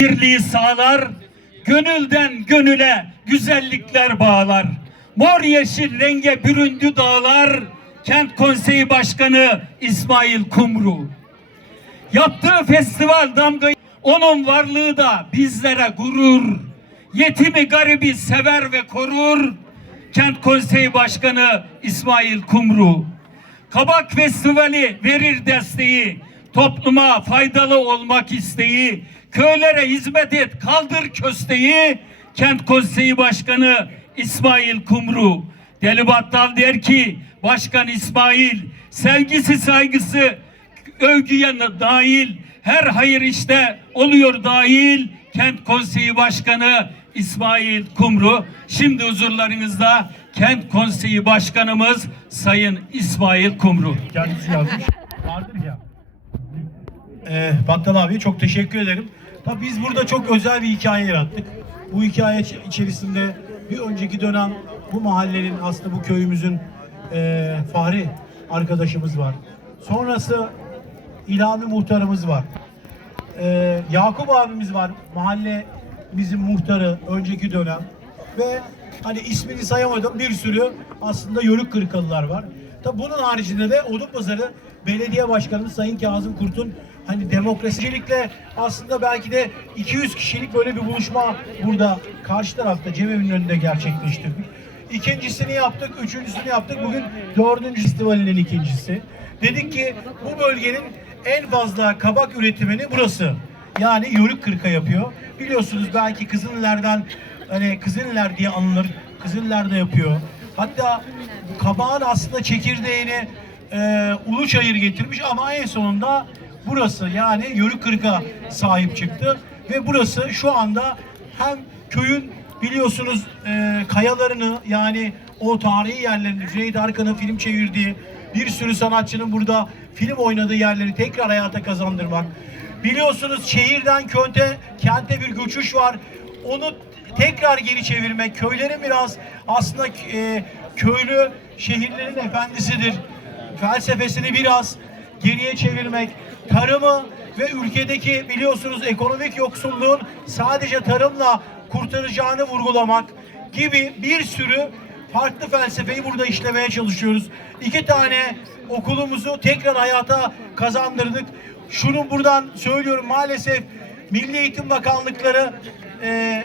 birliği sağlar, gönülden gönüle güzellikler bağlar. Mor yeşil renge büründü dağlar, Kent Konseyi Başkanı İsmail Kumru. Yaptığı festival damga onun varlığı da bizlere gurur. Yetimi garibi sever ve korur. Kent Konseyi Başkanı İsmail Kumru. Kabak Festivali verir desteği. Topluma faydalı olmak isteği. Köylere hizmet et kaldır kösteği. Kent Konseyi Başkanı İsmail Kumru. Deli Battal der ki Başkan İsmail sevgisi saygısı övgüye dahil her hayır işte oluyor dahil Kent Konseyi Başkanı İsmail Kumru. Şimdi huzurlarınızda Kent Konseyi Başkanımız Sayın İsmail Kumru. kendisi yazmış. Vardır ya. Ee, Battal abi çok teşekkür ederim. Tabii biz burada çok özel bir hikaye yarattık. Bu hikaye içerisinde bir önceki dönem bu mahallenin aslında bu köyümüzün e, Fahri arkadaşımız var. Sonrası İlhami muhtarımız var. Ee, Yakup abimiz var. Mahalle bizim muhtarı önceki dönem. Ve hani ismini sayamadım bir sürü aslında yörük kırkalılar var. Tabi bunun haricinde de Odunpazarı Belediye Başkanımız Sayın Kazım Kurt'un hani demokrasicilikle aslında belki de 200 kişilik böyle bir buluşma burada karşı tarafta Cemevinin önünde gerçekleştirdik. İkincisini yaptık, üçüncüsünü yaptık. Bugün dördüncü festivalinin ikincisi. Dedik ki bu bölgenin en fazla kabak üretimini burası. Yani Yörük Kırka yapıyor. Biliyorsunuz belki Kızıller'den hani Kızıller diye anılır. Kızıller de yapıyor. Hatta kabağın aslında çekirdeğini e, Uluçayır getirmiş ama en sonunda burası yani Yörük Kırka sahip çıktı. Ve burası şu anda hem köyün biliyorsunuz e, kayalarını yani o tarihi yerlerini Cüneyt Arkan'ın film çevirdiği bir sürü sanatçının burada film oynadığı yerleri tekrar hayata kazandırmak. Biliyorsunuz şehirden könte, kente bir göçüş var. Onu tekrar geri çevirmek. Köylerin biraz aslında e, köylü şehirlerin efendisidir. Felsefesini biraz geriye çevirmek. Tarımı ve ülkedeki biliyorsunuz ekonomik yoksulluğun sadece tarımla kurtaracağını vurgulamak gibi bir sürü farklı felsefeyi burada işlemeye çalışıyoruz. İki tane okulumuzu tekrar hayata kazandırdık. Şunu buradan söylüyorum maalesef Milli Eğitim Bakanlıkları e,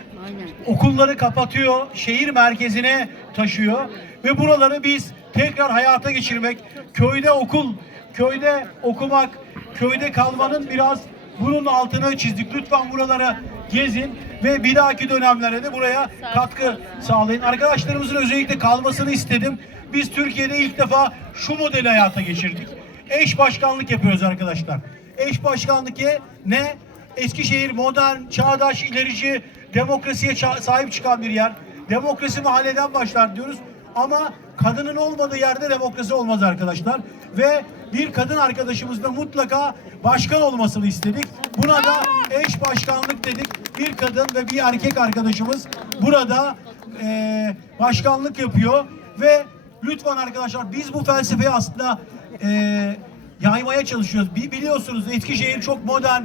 okulları kapatıyor, şehir merkezine taşıyor ve buraları biz tekrar hayata geçirmek, köyde okul, köyde okumak, köyde kalmanın biraz bunun altını çizdik. Lütfen buralara gezin ve bir dahaki dönemlere de buraya katkı sağlayın. Arkadaşlarımızın özellikle kalmasını istedim. Biz Türkiye'de ilk defa şu modeli hayata geçirdik. Eş başkanlık yapıyoruz arkadaşlar. Eş başkanlık ne? Eskişehir modern, çağdaş, ilerici, demokrasiye sahip çıkan bir yer. Demokrasi mahalleden başlar diyoruz. Ama kadının olmadığı yerde demokrasi olmaz arkadaşlar. Ve bir kadın arkadaşımızda mutlaka başkan olmasını istedik. Buna da eş başkanlık dedik. Bir kadın ve bir erkek arkadaşımız burada eee, başkanlık yapıyor. Ve lütfen arkadaşlar biz bu felsefeyi aslında eee, yaymaya çalışıyoruz. Bi- Biliyorsunuz Eskişehir çok modern,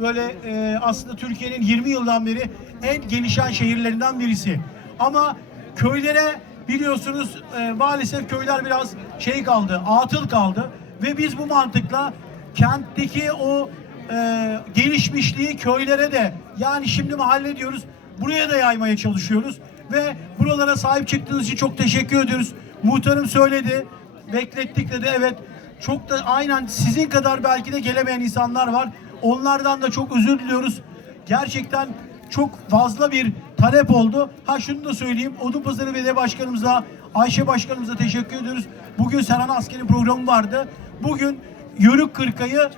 böyle e, aslında Türkiye'nin 20 yıldan beri en gelişen şehirlerinden birisi. Ama köylere biliyorsunuz e, maalesef köyler biraz şey kaldı, atıl kaldı ve biz bu mantıkla kentteki o e, gelişmişliği köylere de yani şimdi mahalle diyoruz buraya da yaymaya çalışıyoruz ve buralara sahip çıktığınız için çok teşekkür ediyoruz. Muhtarım söyledi, beklettik dedi evet çok da aynen sizin kadar belki de gelemeyen insanlar var. Onlardan da çok özür diliyoruz. Gerçekten çok fazla bir talep oldu. Ha şunu da söyleyeyim. Odunpazarı Belediye Başkanımıza, Ayşe Başkanımıza teşekkür ediyoruz. Bugün Serhan Asker'in programı vardı. Bugün Yörük Kırka'yı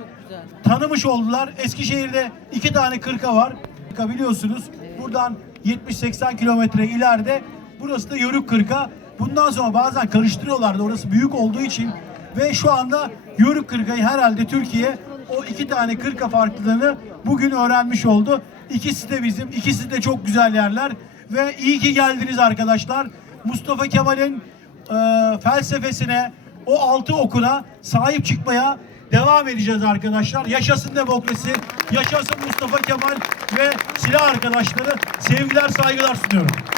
tanımış oldular. Eskişehir'de iki tane kırka var. Kırka biliyorsunuz. Buradan 70-80 kilometre ileride. Burası da Yörük Kırka. Bundan sonra bazen karıştırıyorlardı. Orası büyük olduğu için ve şu anda Yörük Kırka'yı herhalde Türkiye o iki tane kırka farklılığını bugün öğrenmiş oldu. İkisi de bizim, ikisi de çok güzel yerler ve iyi ki geldiniz arkadaşlar. Mustafa Kemal'in e, felsefesine, o altı okuna sahip çıkmaya devam edeceğiz arkadaşlar. Yaşasın demokrasi, yaşasın Mustafa Kemal ve silah arkadaşları. Sevgiler, saygılar sunuyorum.